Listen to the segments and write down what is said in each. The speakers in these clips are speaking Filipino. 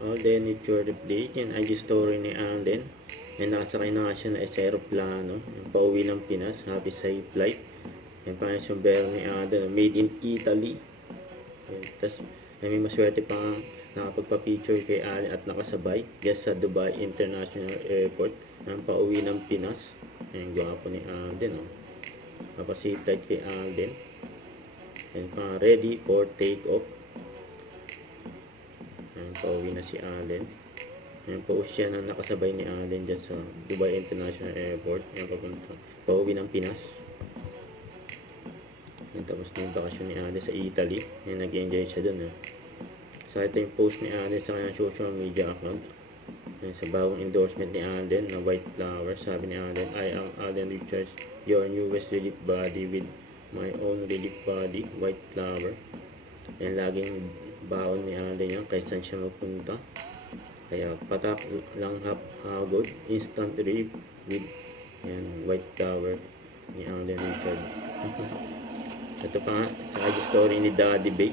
Alden, it's your update. Yan, IG story ni Alden. Yan, nakasakay na nga siya na sa aeroplano. Yan, pauwi ng Pinas. Happy safe flight. Yan, pangalan yung bero ni Alden. Made in Italy. Yan, tas, may maswerte pa nga nakapagpa-picture kay Alden at nakasabay just sa Dubai International Airport. Yan, pauwi ng Pinas. Yan, gwapo ni Alden. Happy safe flight kay Alden. Yan, ready for take off. Ayan, pauwi na si Allen. Ayan, post siya na nakasabay ni Allen dyan sa Dubai International Airport. Ayan, papunta. Pauwi ng Pinas. Ayan, tapos na yung bakasyon ni Allen sa Italy. Ayan, nag-enjoy siya dun. So, ito yung post ni Allen sa kanyang social media account. Ayan, sa bagong endorsement ni Allen na white flower. Sabi ni Allen, I am Allen Richards, your newest relief body with my own relief body, white flower. Ayan, laging baon ni Alden yan kahit saan siya magpunta. Kaya patak lang hagod, instant relief with yan, white flower ni Alden Richard. Ito pa nga sa IG story ni Daddy Bay.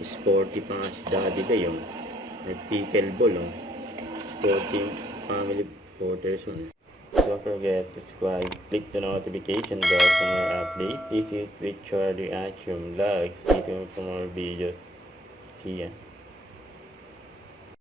Sporty pa nga si Daddy Bay. May pickleball. Sporting family photos. Don't forget to subscribe, click the notification bell for more updates. This is Richard Reaction Vlogs. Stay tuned for more videos. See ya.